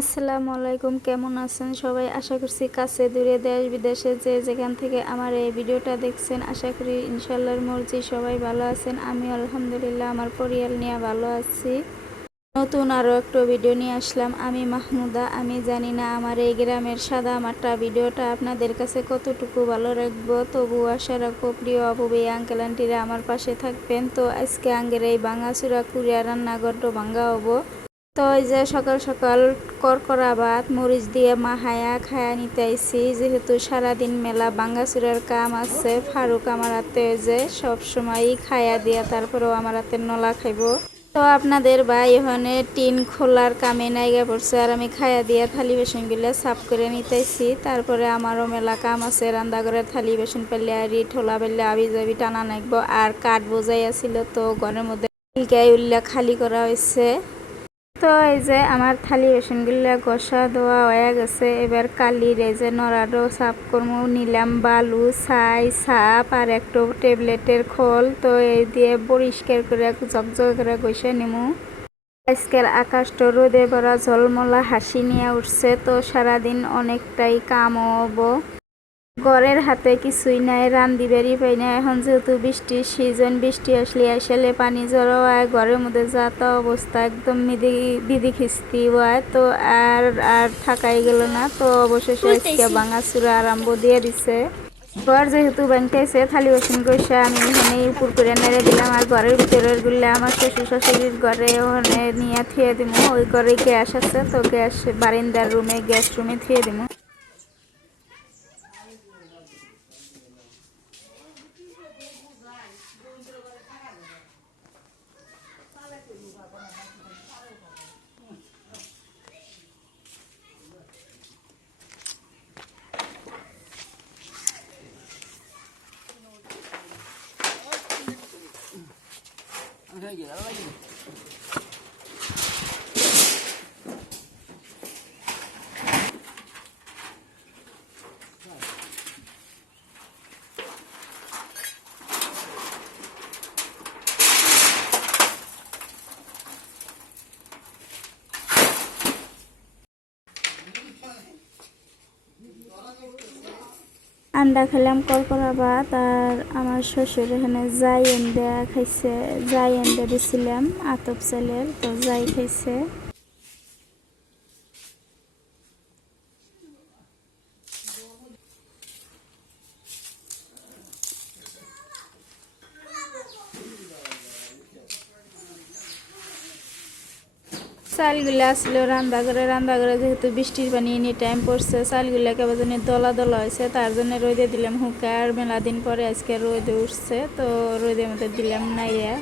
আসসালামু আলাইকুম, কেমন আছেন সবাই? আশা করছি কাছে দূরে দেশ বিদেশে যে যেখান থেকে আমার এই ভিডিওটা দেখছেন, আশা করি ইনশাআল্লাহর মর্জি সবাই ভালো আছেন। আমি আলহামদুলিল্লাহ আমার পরিবার নিয়ে ভালো আছি। নতুন আরও একটা ভিডিও নিয়ে আসলাম। আমি মাহমুদা। আমি জানি না আমার এই গ্রামের সাদা মাটা ভিডিওটা আপনাদের কাছে কতটুকু ভালো রাখবো, তবু আশা রাখবো প্রিয় আপু ভাই আঙ্কেল আন্টিরা আমার পাশে থাকবেন। তো আজকে আঙ্গের এই ভাঙাচুরা কুড়িয়া রান্নাঘরটা ভাঙ্গা হবো। তো এই যে সকাল সকাল করকরা ভাত মরিচ দিয়ে মাহায়া খায়া নিতে আইছি, যেহেতু সারাদিন মেলা ভাঙ্গাচুরার কাম আছে। ফারুক আমার হাতে যে সব সময়ই খায়া দিয়া তারপরেও আমার হাতে নলা খাইব। তো আপনাদের ভাই এখানে টিন খোলার কামে নাইগা পড়ছে, আর আমি খায়া দিয়া থালি বাসনগুলো সাফ করে নিতেছি। তারপরে আমারও মেলা কাম আছে, রান্নাঘরের থালি বাসন পেলে আরি ঠোলা পেলে আবি যাবি টানা নাকবো। আর কাঠ বোঝাই আছিল, তো ঘরের মধ্যে উল্লা খালি করা হয়েছে। তো এই যে আমার থালি বাসনগুলা ঘষা ধোয়া হয়ে গেছে। এবার কালির এই যে নড়াডো সাফ করবো। নিলাম বালু, ছাই, সাপ আর একটু ট্যাবলেটের খোল। তো এই দিয়ে পরিষ্কার করে ঝকঝক করে ঘষে নিমু। আজকের আকাশটা রোদে ভরা ঝলমলা হাসি নিয়ে উঠছে। তো সারাদিন অনেকটাই কামও হবো। ঘরের হাতে কিছুই নাই, রান্দি বেরি পাই না। এখন যেহেতু বৃষ্টির সিজন, বৃষ্টি আসলে পানি জড়ো হয় ঘরের মধ্যে, যা তা অবস্থা একদম দিদি খিস্তি হয়। তো আর আর থাকাই গেল না। তো অবশেষে আজকে ভাঙাচুরা আরম্ভ দিয়ে দিছে। ঘর যেহেতু ভাঙতেছে, থালি বাসন কইসা আমি এখানে উপর করে নেড়ে দিলাম। আর ঘরের ভিতরের গুলো আমার শ্বশুর শাশুড়ির ঘরে ওখানে নিয়ে থুয়ে দিব। ওই ঘরে গ্যাস আছে, তো গ্যাস বারিন্দার রুমে গ্যাস রুমে থুয়ে দিব। আন্ডা খেলাম, করকরা ভাত। আর আমার শ্বশুর এখানে যাই এনে খাইছে, যাই এনে দিছিলাম আতপ চালের, তো যাই খাইছে। চালগুলা আসলো রান্নাঘরে যেহেতু বৃষ্টির পানি এনি টাইম পড়ছে, চালগুলা কেবল জানি দলা দলা হয়েছে, তার জন্য রোদে দিলাম হুঁকা। আর মেলা দিন পরে আজকে রোদে উঠছে, তো রোদের মধ্যে দিলাম নাইয়া।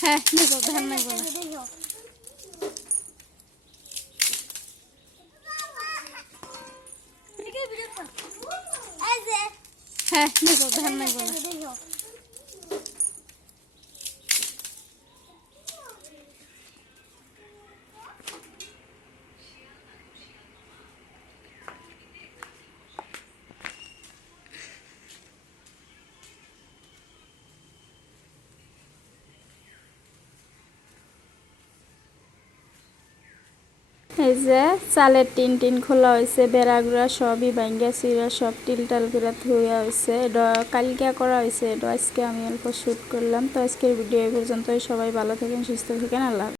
হ্যাঁ দেখো ধান নাই বলো হ্যাঁ নিব ধান নিব না। এই যে চালের টিন টিন খোলা হয়েছে, বেড়াগুড়া সবই ভাঙ্গা চিরা সব টিল টাল করে ধুয়া হয়েছে। এটা কালকে করা হয়েছে, এটা আজকে আমি অল্প শ্যুট করলাম। তো আজকের ভিডিও এই পর্যন্তই। সবাই ভালো থাকেন, সুস্থ থাকেন, আল্লাহ হাফেজ।